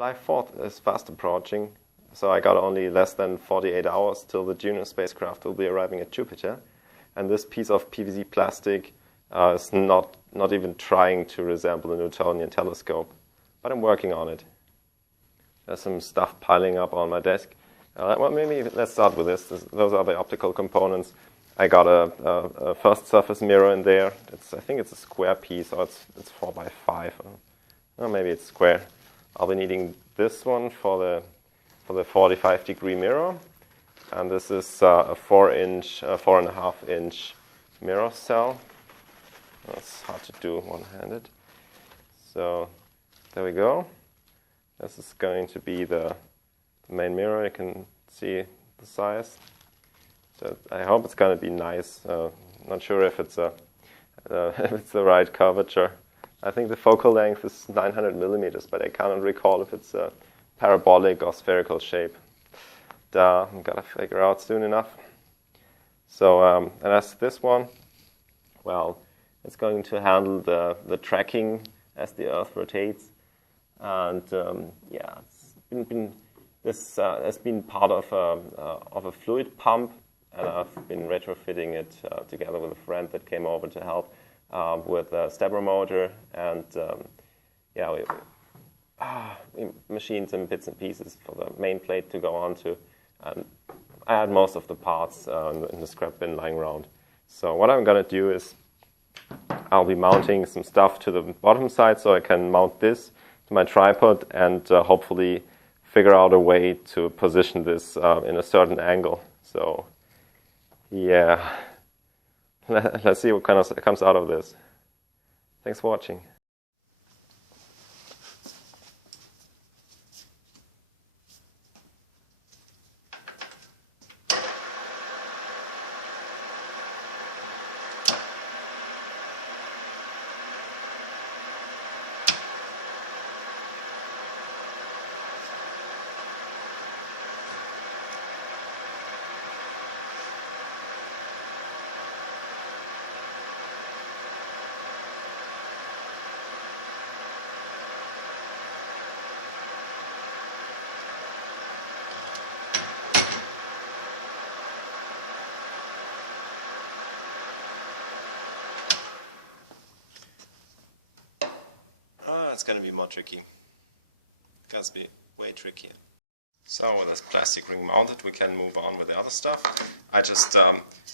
July 4th is fast approaching, so I got only less than 48 hours till the Juno spacecraft will be arriving at Jupiter. And this piece of PVC plastic is not even trying to resemble a Newtonian telescope, but I'm working on it. There's some stuff piling up on my desk. Well, maybe let's start with this. Those are the optical components. I got a first surface mirror in there. I think it's a square piece, or it's 4 by 5, or maybe it's square. I'll be needing this one for the 45-degree mirror, and this is a 4.5-inch mirror cell. That's hard to do one-handed. So there we go. This is going to be the main mirror. You can see the size. So I hope it's going to be nice. Not sure if it's if it's the right curvature. I think the focal length is 900 millimeters, but I cannot recall if it's a parabolic or spherical shape. I'm gonna figure out soon enough. So, and as this one, well, it's going to handle the tracking as the Earth rotates, and yeah, this has been part of a fluid pump, and I've been retrofitting it together with a friend that came over to help. With a stepper motor, and yeah, we machined some bits and pieces for the main plate to go onto, and I had most of the parts in the scrap bin lying around. So what I'm going to do is I'll be mounting some stuff to the bottom side so I can mount this to my tripod and hopefully figure out a way to position this in a certain angle. So yeah. Let's see what kind of comes out of this. Thanks for watching. It's going to be more tricky. It's going to be way trickier. So with this plastic ring mounted, we can move on with the other stuff. I just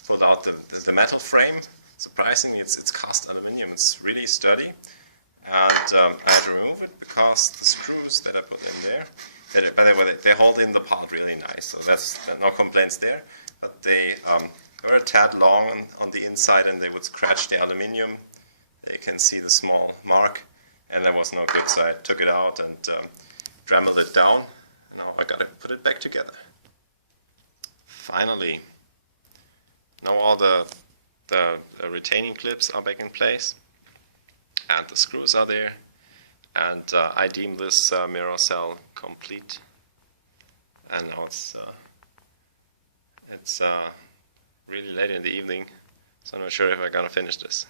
pulled out the metal frame. Surprisingly, it's cast aluminum. It's really sturdy. And I had to remove it because the screws that I put in there, by the way, they hold in the part really nice. So there's no complaints there. But they were a tad long on the inside, and they would scratch the aluminum. You can see the small mark. And that was no good, so I took it out and dremeled it down. And now I got to put it back together. Finally. Now all the retaining clips are back in place. And the screws are there. And I deem this mirror cell complete. And now it's really late in the evening, so I'm not sure if I'm going to finish this.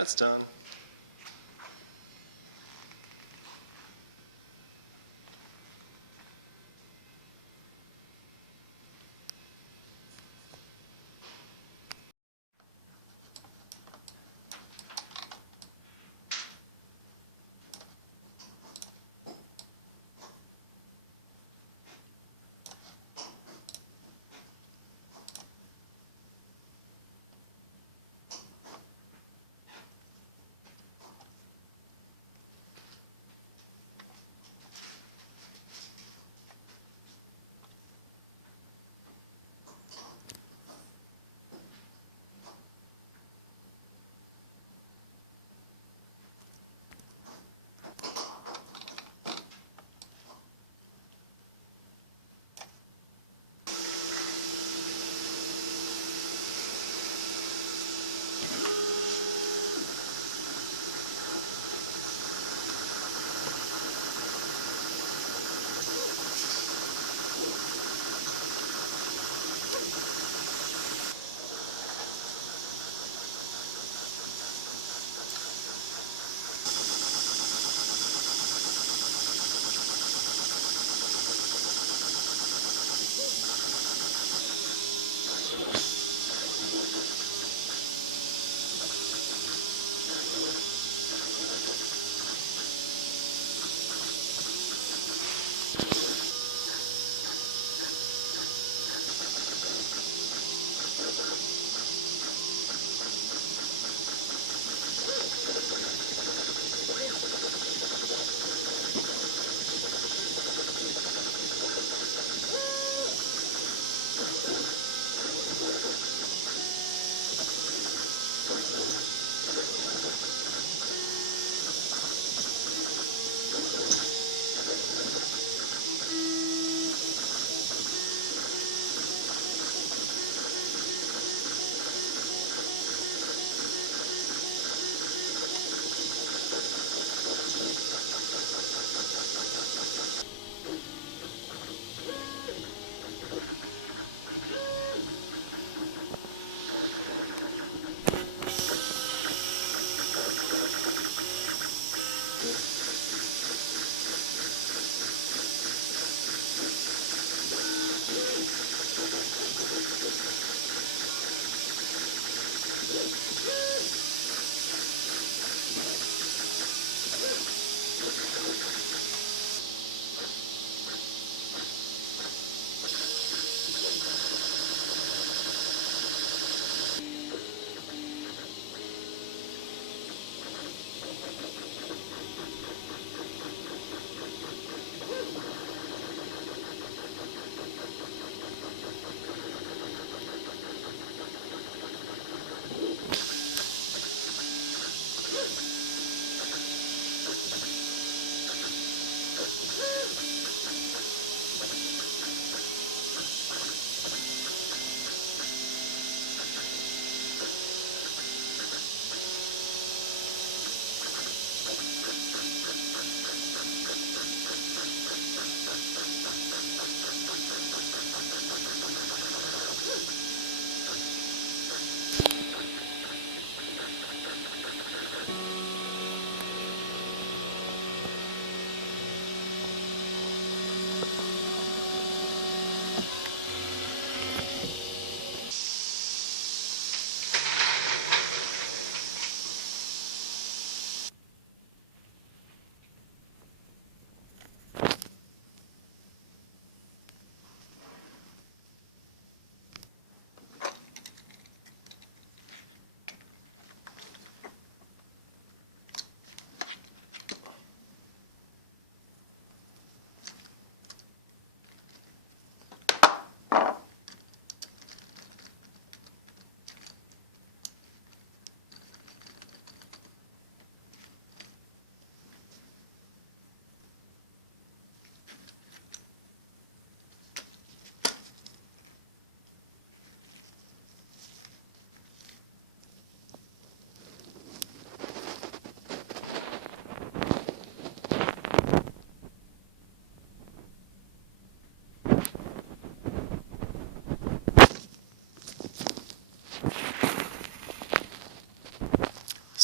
it's done.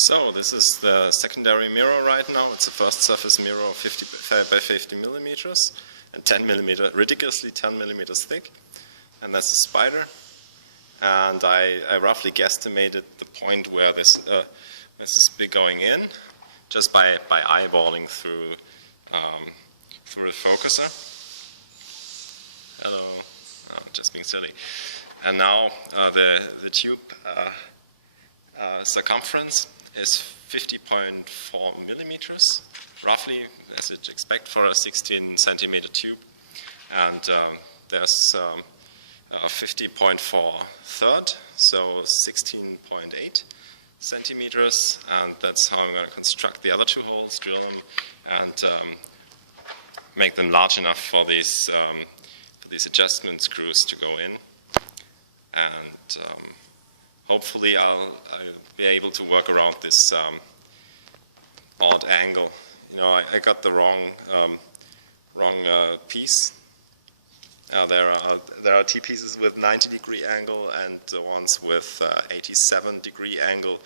So this is the secondary mirror right now. It's a first surface mirror of 50 by 50 millimeters and 10 millimeters, ridiculously 10 millimeters thick. And that's a spider. And I roughly guesstimated the point where this is going in just by eyeballing through the focuser. Hello, oh, just being silly. And now the tube circumference is 50.4 millimeters, roughly as you'd expect for a 16 centimeter tube. And there's a 50.4 third, so 16.8 centimeters, and that's how I'm going to construct the other two holes, drill them, and make them large enough for these adjustment screws to go in. And hopefully I'll be able to work around this odd angle. You know, I got the wrong piece. There are T-pieces with 90-degree angle and the ones with 87-degree angle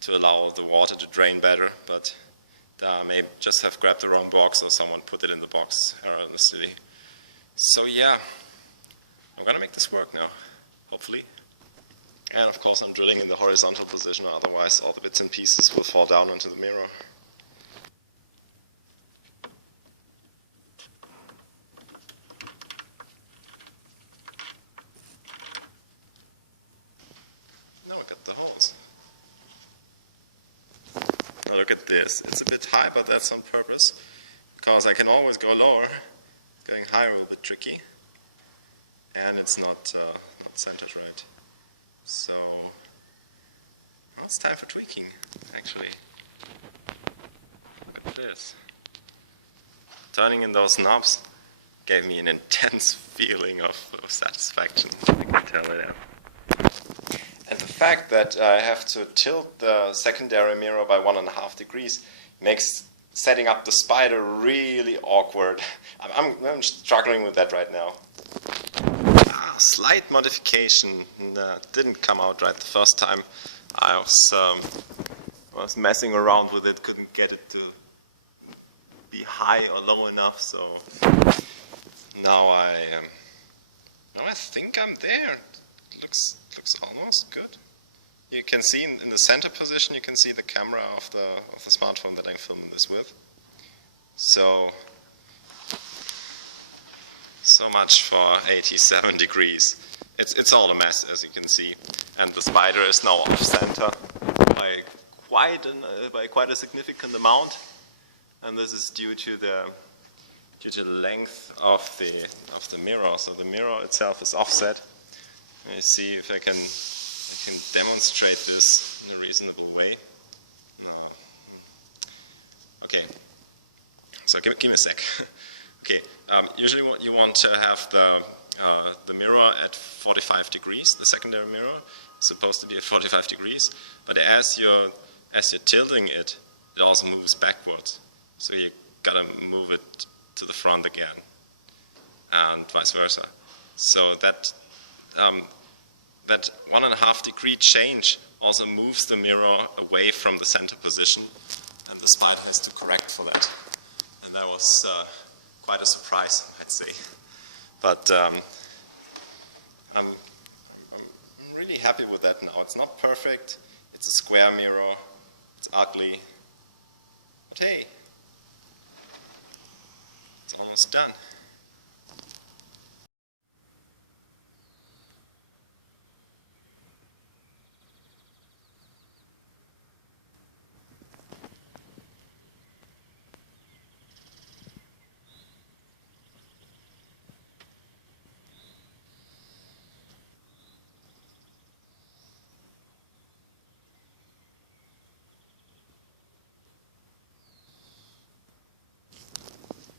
to allow the water to drain better, but I may just have grabbed the wrong box or someone put it in the box erroneously. So yeah, I'm gonna make this work now, hopefully. And of course I'm drilling in the horizontal position, otherwise all the bits and pieces will fall down onto the mirror. Now we got the holes. Now look at this. It's a bit high, but that's on purpose, because I can always go lower. Going higher will be tricky, and it's not centered right. So, well, it's time for tweaking, actually. Look at this. Turning in those knobs gave me an intense feeling of satisfaction, I can tell you. And the fact that I have to tilt the secondary mirror by 1.5 degrees makes setting up the spider really awkward. I'm struggling with that right now. Slight modification didn't come out right the first time. I was messing around with it, couldn't get it to be high or low enough, so now I think I'm there. It looks almost good. You can see in the center position, you can see the camera of the smartphone that I'm filming this with. So much for 87 degrees. It's all a mess, as you can see, and the spider is now off center by quite a significant amount, and this is due to the length of the mirror. So the mirror itself is offset. Let me see if I can demonstrate this in a reasonable way. Okay, so give me a sec. Okay, usually you want to have the mirror at 45 degrees. The secondary mirror is supposed to be at 45 degrees, but as you're tilting it, it also moves backwards. So you gotta move it to the front again, and vice versa. So that 1.5 degree change also moves the mirror away from the center position, and the spider has to correct for that. And that was quite a surprise, I'd say. But I'm really happy with that now. It's not perfect, it's a square mirror, it's ugly, but hey, it's almost done.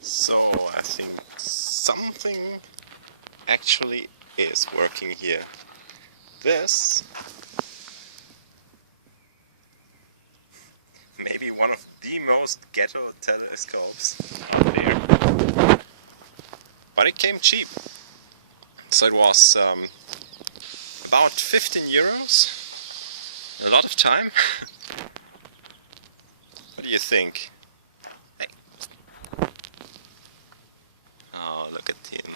So I think something actually is working here. This may be one of the most ghetto telescopes out there. But it came cheap. So it was about 15 euros. A lot of time. you think? Hey. Oh, look at him.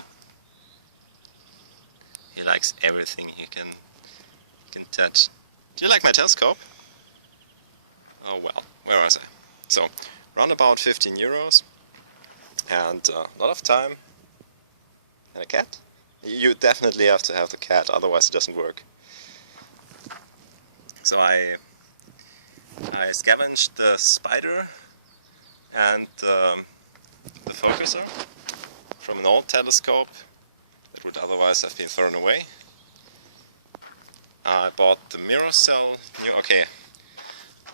He likes everything you can touch. Do you like my telescope? Oh well, where was I? So, round about 15 euros and a lot of time and a cat. You definitely have to have the cat, otherwise it doesn't work. So I scavenged the spider and the focuser from an old telescope that would otherwise have been thrown away. I bought the mirror cell. Okay,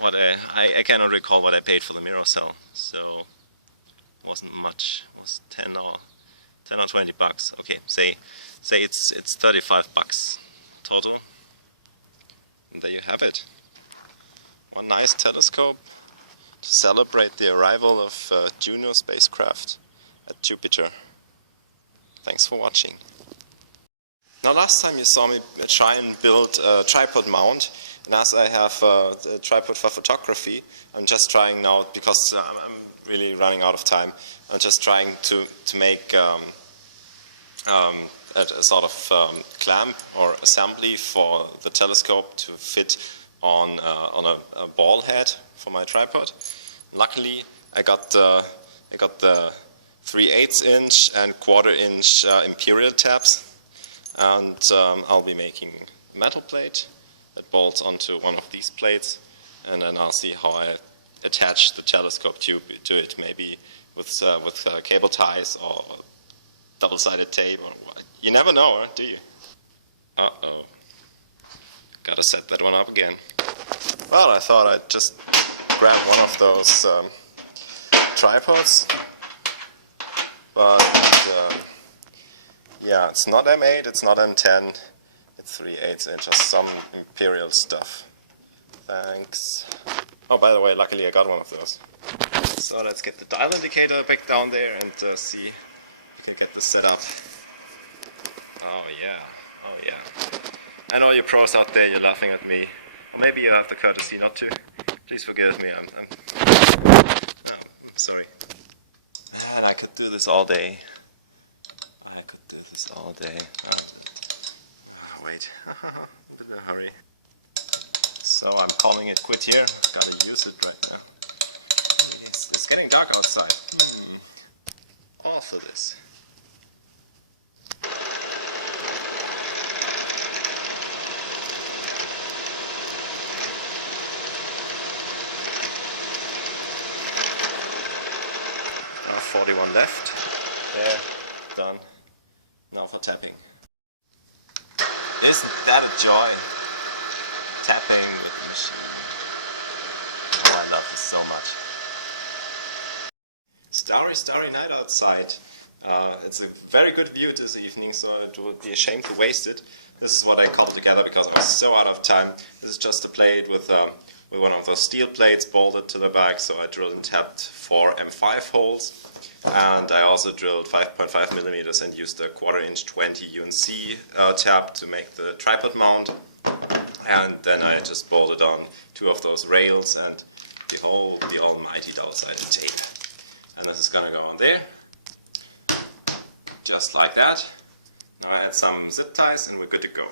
I cannot recall what I paid for the mirror cell, so it wasn't much. It was 10 or 20 bucks. Okay, say it's 35 bucks total. And there you have it. One nice telescope to celebrate the arrival of Juno spacecraft at Jupiter. Thanks for watching. Now last time you saw me try and build a tripod mount, and as I have the tripod for photography, I'm just trying now, because I'm really running out of time, I'm just trying to make a sort of clamp or assembly for the telescope to fit on a ball head for my tripod. Luckily, I got the 3/8 inch and 1/4 inch imperial tabs, and I'll be making a metal plate that bolts onto one of these plates, and then I'll see how I attach the telescope tube to it, maybe with cable ties or double-sided tape, or what. You never know, do you? Uh-oh. Gotta set that one up again. Well, I thought I'd just grab one of those tripods, but yeah, it's not M8, it's not M10, it's 3/8 inch, just some imperial stuff. Thanks. Oh, by the way, luckily I got one of those. So let's get the dial indicator back down there and see if we can get this set up. Oh yeah. I know you pros out there, you're laughing at me. Maybe you have the courtesy not to. Please forgive me, I'm sorry. And I could do this all day. Wait, I'm in a hurry. So I'm calling it quit here. Gotta use it right now. It's getting dark outside. All for this. Now 41 left. There, done. Now for tapping. Isn't that a joy? Tapping with the machine. Oh, I love it so much. Starry night outside. It's a very good view this evening, so it would be a shame to waste it. This is what I cobbled together because I was so out of time. This is just a plate with one of those steel plates bolted to the back, so I drilled and tapped 4 M5 holes. And I also drilled 5.5 millimeters and used a 1/4 inch 20 UNC tab to make the tripod mount. And then I just bolted on 2 of those rails and the almighty double-sided tape. And this is gonna go on there, just like that. Now I add some zip ties and we're good to go.